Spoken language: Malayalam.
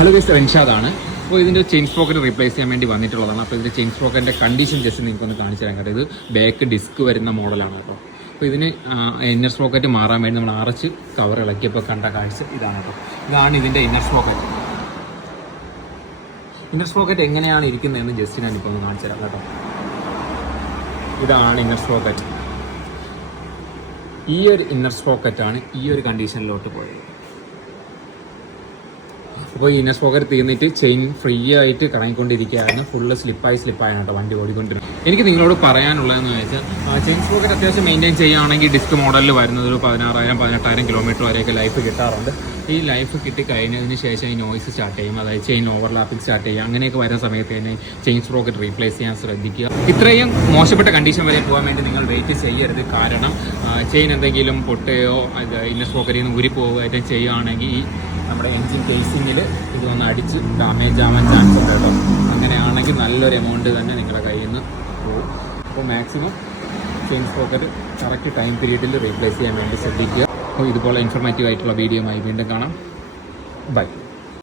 Hello guys, റൻഷാദാണ്. അപ്പോൾ ഇതിൻ്റെ ചെയിൻ സ്പ്രോക്കറ്റ് റീപ്ലേസ് ചെയ്യാൻ വേണ്ടി വന്നിട്ടുള്ളതാണ്. അപ്പോൾ ഇതിൻ്റെ ചെയിൻ സ്പ്രോക്കറ്റിൻ്റെ കണ്ടീഷൻ ജസ്റ്റ് നിങ്ങൾക്കൊന്ന് കാണിച്ചു തരാൻ കേട്ടോ. ഇത് ബാക്ക് ഡിസ്ക് വരുന്ന മോഡലാണ് കേട്ടോ. അപ്പോൾ ഇതിന് ഇന്നർ സ്പ്രോക്കറ്റ് മാറാൻ വേണ്ടി നമ്മൾ അറച്ച് കവർ ഇളക്കിയപ്പോൾ കണ്ട കാഴ്ച ഇതാണ് കേട്ടോ. ഇതാണ് ഇതിൻ്റെ ഇന്നർ സ്പ്രോക്കറ്റ്. ഇന്നർ സ്പ്രോക്കറ്റ് എങ്ങനെയാണ് ഇരിക്കുന്നതെന്ന് ജസ്റ്റ് ഞാനിപ്പോൾ ഒന്ന് കാണിച്ചു തരാം കേട്ടോ. ഇതാണ് ഇന്നർ സ്പ്രോക്കറ്റ്. ഈ ഒരു ഇന്നർ സ്പ്രോക്കറ്റാണ് ഈ ഒരു കണ്ടീഷനിലോട്ട് പോയത്. അപ്പോൾ ഈ ഇന്നർ സ്പ്രോക്കറ്റ് തീർന്നിട്ട് ചെയിൻ ഫ്രീ ആയിട്ട് കറങ്ങിക്കൊണ്ടിരിക്കുകയായിരുന്നു. ഫുള്ള് സ്ലിപ്പായാണ് കേട്ടോ വണ്ടി ഓടിക്കൊണ്ടിരുന്നത്. എനിക്ക് നിങ്ങളോട് പറയാനുള്ളതെന്ന് വെച്ചാൽ ചെയിൻ സ്പ്രോക്കറ്റ് അത്യാവശ്യം മെയിൻറ്റെയിൻ ചെയ്യുകയാണെങ്കിൽ ഡിസ്ക് മോഡലിൽ വരുന്നത് ഒരു 16,000-18,000 കിലോമീറ്റർ വരെയൊക്കെ ലൈഫ് കിട്ടാറുണ്ട്. ഈ ലൈഫ് കിട്ടിക്കഴിഞ്ഞതിന് ശേഷം ഈ നോയ്സ് സ്റ്റാർട്ട് ചെയ്യും, അതായത് ചെയിൻ ഓവർലാപ്പിംഗ് സ്റ്റാർട്ട് ചെയ്യും. അങ്ങനെയൊക്കെ വരുന്ന സമയത്ത് തന്നെ ചെയിൻ സ്പ്രോക്കറ്റ് റീപ്ലേസ് ചെയ്യാൻ ശ്രദ്ധിക്കുക. ഇത്രയും മോശപ്പെട്ട കണ്ടീഷൻ വരെ പോകാൻ വേണ്ടി നിങ്ങൾ വെയിറ്റ് ചെയ്യരുത്. കാരണം ചെയിൻ എന്തെങ്കിലും പൊട്ടുകയോ ഇന്നർ സ്പ്രോക്കറ്റിൽ നിന്ന് ഊരി പോവുകയോ ചെയ്യുകയാണെങ്കിൽ ഈ നമ്മുടെ എൻജിൻ കേസിങ്ങിൽ ഇതൊന്ന് അടിച്ച് ഡാമേജ് ആവാൻ ചാൻസ് ഉണ്ട് കേട്ടോ. അങ്ങനെയാണെങ്കിൽ നല്ലൊരു എമൗണ്ട് തന്നെ നിങ്ങളുടെ കയ്യിൽ നിന്ന് പോകും. അപ്പോൾ maximum chain sprocket correct time പീരീഡിൽ റീപ്ലേസ് ചെയ്യാൻ വേണ്ടി ശ്രദ്ധിക്കുക. അപ്പോൾ ഇതുപോലെ ഇൻഫോർമേറ്റീവ് ആയിട്ടുള്ള വീഡിയോയുമായി വീണ്ടും കാണാം. ബൈ.